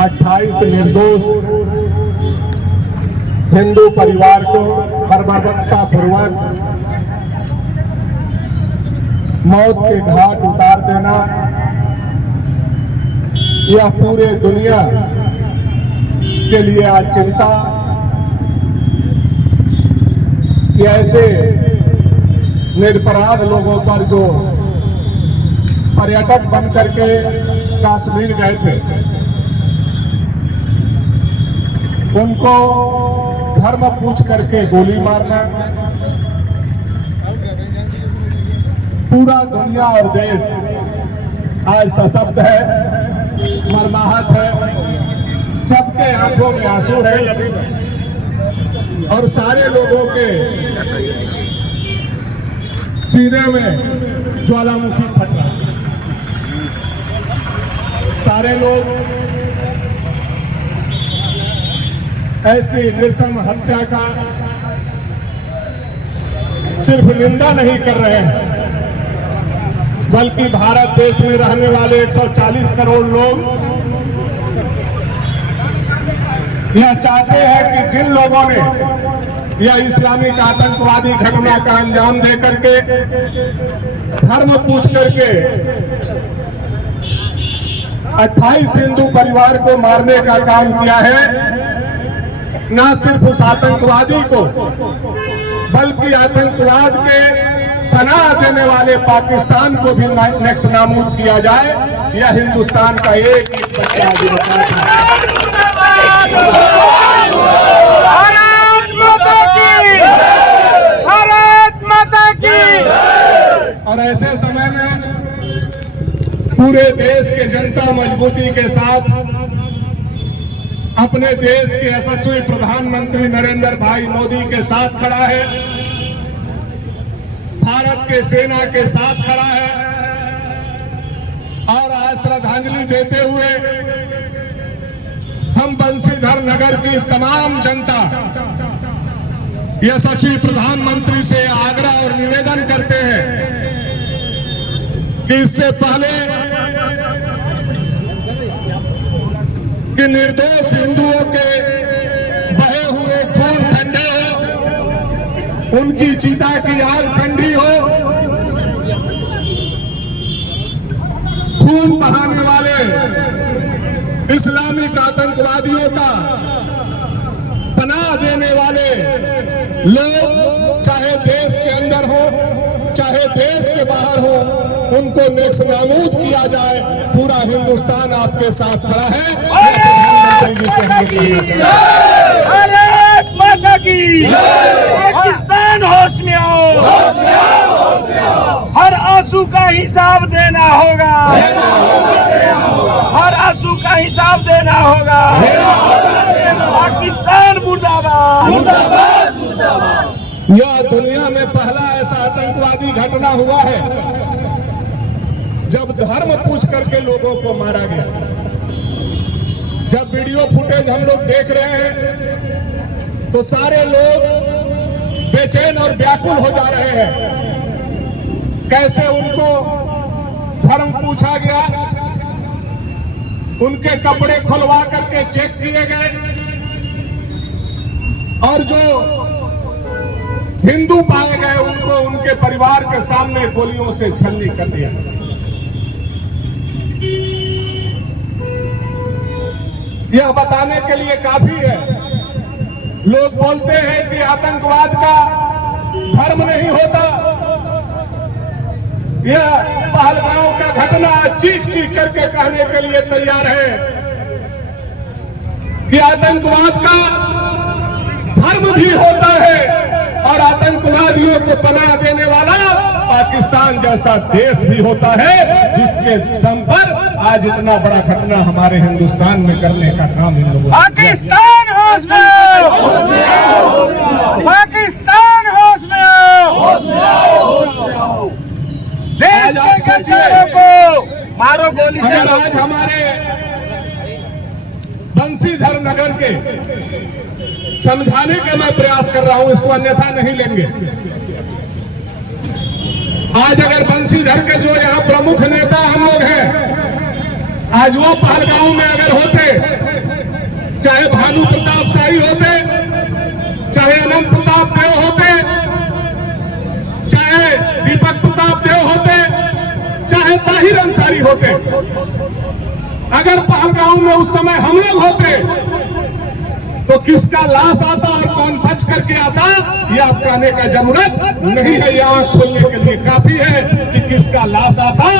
28 निर्दोष हिंदू परिवार को बर्बरता पूर्वक मौत के घाट उतार देना, यह पूरे दुनिया के लिए आज चिंता कि ऐसे निरपराध लोगों पर जो पर्यटक बन करके कश्मीर गए थे, उनको धर्म पूछ करके गोली मारना, पूरा दुनिया और देश आज सशक्त है, मर्माहत है, सबके आंखों में आंसू है और सारे लोगों के सीने में ज्वालामुखी फट रहा। सारे लोग ऐसी निर्मम हत्या का सिर्फ निंदा नहीं कर रहे हैं, बल्कि भारत देश में रहने वाले 140 करोड़ लोग यह चाहते हैं कि जिन लोगों ने यह इस्लामिक आतंकवादी घटना का अंजाम दे करके धर्म पूछ करके 28 हिंदू परिवार को मारने का काम किया है, न सिर्फ उस आतंकवादी को बल्कि आतंकवाद के पनाह देने वाले पाकिस्तान को भी नेक्स्ट नाबूद किया जाए, यह हिंदुस्तान का एक बच्चा अधिकार है। भारत माता की, भारत माता की। और ऐसे समय में पूरे देश के जनता मजबूती के साथ अपने देश के यशस्वी प्रधानमंत्री नरेंद्र भाई मोदी के साथ खड़ा है, भारत के सेना के साथ खड़ा है और आज श्रद्धांजलि देते हुए हम बंसीधर नगर की तमाम जनता यशस्वी प्रधानमंत्री से आग्रह और निवेदन करते हैं कि इससे पहले कि निर्दोष हिंदुओं के बहे हुए खून ठंडे हो, उनकी चिता की आग ठंडी हो, खून बहाने वाले इस्लामिक आतंकवादियों का पनाह देने वाले लोग चाहे देश के अंदर हो चाहे देश के बाहर हो, उनको नेस्तनाबूद किया जाए। पूरा हिंदुस्तान आपके साथ खड़ा है। प्रधानमंत्री जी से हम कहना चाहते हैं, भारत माता की, पाकिस्तान होश में आओ, हर आंसू का हिसाब देना होगा, हर आंसू का हिसाब देना होगा। पाकिस्तान मुर्दाबाद, मुर्दाबाद, मुर्दाबाद। यह दुनिया में पहला ऐसा आतंकवादी घटना हुआ है जब धर्म पूछ करके लोगों को मारा गया। जब वीडियो फुटेज हम लोग देख रहे हैं तो सारे लोग बेचैन और व्याकुल हो जा रहे हैं। कैसे उनको धर्म पूछा गया, उनके कपड़े खुलवा करके चेक किए गए और जो हिंदू पाए गए उनको उनके परिवार के सामने गोलियों से छलनी कर दिया। यह बताने के लिए काफी है। लोग बोलते हैं कि आतंकवाद का धर्म नहीं होता। यह पहलगांव का घटना चीख चीख करके कहने के लिए तैयार है कि आतंकवाद का धर्म भी होता है और आतंकवादियों को पनाह देने वाला पाकिस्तान जैसा देश भी होता है, जिसके दम पर आज इतना बड़ा घटना हमारे हिंदुस्तान में करने का काम इन लोगों ने। पाकिस्तान होश में आओ, पाकिस्तान होश में आओ। देश के गद्दारों को मारो गोली से। अगर आज हमारे बंसीधर नगर के समझाने का मैं प्रयास कर रहा हूं, इसको अन्यथा नहीं लेंगे। आज अगर बंसीधर के जो यहाँ प्रमुख नेता हम लोग हैं, आज वो पहलगांव में अगर होते, चाहे भानु प्रताप शाही होते, चाहे अनंत प्रताप देव होते, चाहे दीपक प्रताप देव होते, चाहे ताहिर अंसारी होते, अगर पहलगांव में उस समय हम लोग होते तो किसका लाश आता और कौन बच करके आता, यह आप कहने का जरूरत नहीं है। यह आंख खोलने के लिए काफी है कि किसका लाश आता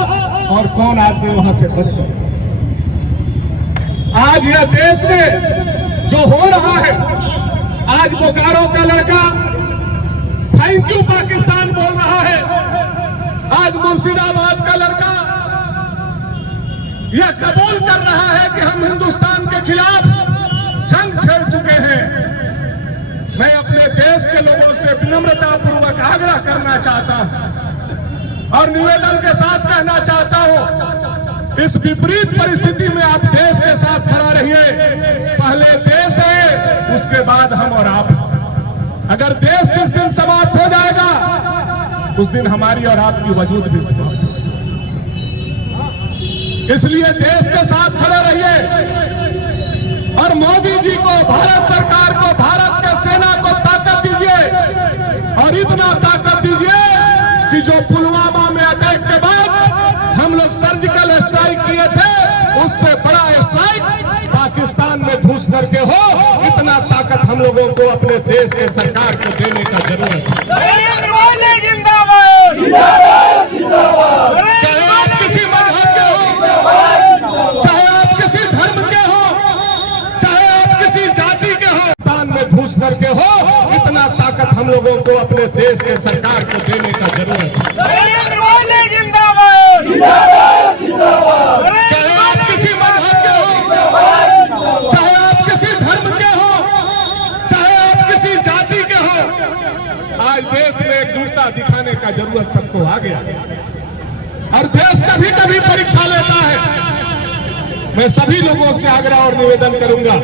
और कौन आदमी वहां से बच गए। आज यह देश में जो हो रहा है, आज बोकारो का लड़का थैंक यू पाकिस्तान बोल रहा है, आज मुर्शिदाबाद का लड़का यह कबूल कर रहा है कि हम हिंदुस्तान के खिलाफ जंग छेड़ चुके हैं। मैं अपने देश के लोगों से विनम्रता पूर्वक आग्रह करना चाहता हूं और निवेदन के साथ कहना चाहता हूं, इस विपरीत परिस्थिति में आप देश के साथ खड़ा रहिए। पहले देश है, उसके बाद हम और आप। अगर देश जिस दिन समाप्त हो जाएगा उस दिन हमारी और आपकी वजूद भी समाप्त हो जाएगी। इसलिए देश के साथ खड़े रहिए और मोदी जी को, भारत सरकार को, भारत के सेना को ताकत दीजिए और इतना ताकत दीजिए कि जो पुलवामा में अटैक के बाद हम लोग सर्जिकल स्ट्राइक किए थे, उससे बड़ा स्ट्राइक पाकिस्तान में घुस करके हो, इतना ताकत हम लोगों को अपने देश के सरकार को देने का जरूरत है। चाहे आप किसी मजहब के हो, चाहे आप किसी धर्म के हो, चाहे आप किसी जाति के हो, पाकिस्तान में घुस करके हो, इतना ताकत हम लोगों को अपने देश के सरकार को देने का जरूरत है। चाहे आप किसी मजहब के हो, चाहे आप किसी धर्म के हो, चाहे आप किसी जाति के हो, आज देश में एकजुटता दिखाने का जरूरत सबको आ गया और देश कभी कभी परीक्षा लेता है। मैं सभी लोगों से आग्रह और निवेदन करूंगा,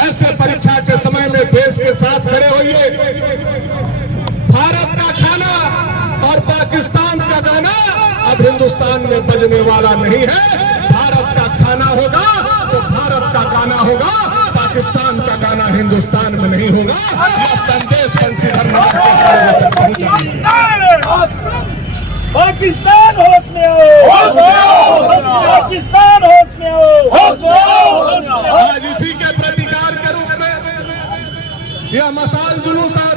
ऐसे परीक्षा के समय में देश के साथ खड़े होइए। भारत का खाना और पाकिस्तान का गाना अब हिंदुस्तान में बजने वाला नहीं है। भारत का खाना होगा तो भारत का गाना होगा, पाकिस्तान का गाना हिंदुस्तान में नहीं होगा। यह संदेश बंशीधर नगर से हम लोगों तक पहुंचाइए। पाकिस्तान होश में हो, पाकिस्तान होश में हो। आज इसी के प्रतिकार के रूप में यह मशाल जुलूस और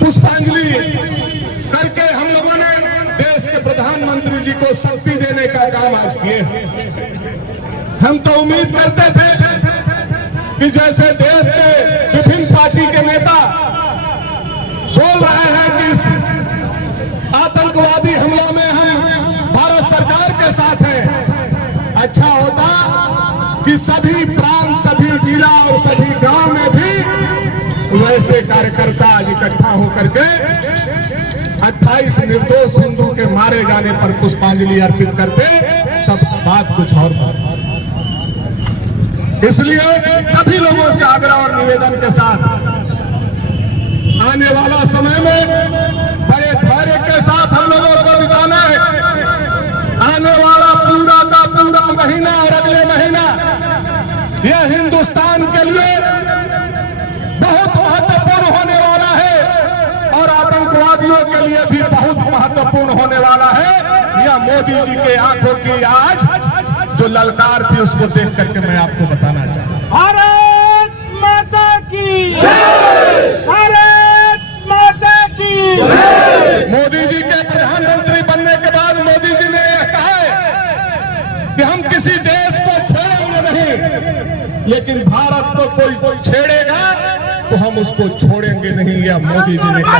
पुष्पांजलि करके हम लोगों ने देश के प्रधानमंत्री जी को शक्ति देने का काम आज किए। हम तो उम्मीद करते थे कि जैसे देश के विभिन्न पार्टी के नेता बोल रहे हैं कि आतंकवादी हमला में हम भारत सरकार के साथ हैं, अच्छा होता कि सभी प्रांत, सभी जिला और सभी गांव में भी वैसे कार्यकर्ता आज इकट्ठा होकर के 28 निर्दोष हिंदू के मारे जाने पर पुष्पांजलि अर्पित करते, तब बात कुछ और बात। इसलिए सभी लोगों से आग्रह और निवेदन के साथ आने वाला समय में बड़े धैर्य के साथ हम लोगों को बिताना है। आने वाला पूरा का पूरा महीना और अगले महीना यह हिंदुस्तान के लिए बहुत महत्वपूर्ण होने वाला है और आतंकवादियों के लिए भी बहुत महत्वपूर्ण होने वाला है। यह मोदी जी के आंखों की आज जो ललकार थी उसको देख करके मैं आपको बताना चाहता हूं। भारत माता की जय, भारत माता की जय। मोदी जी के प्रधानमंत्री बनने के बाद मोदी जी ने यह कहा है कि हम किसी देश को छेड़ेंगे नहीं, लेकिन भारत को कोई छेड़ेगा तो हम उसको छोड़ेंगे नहीं। यह मोदी जी ने कहा।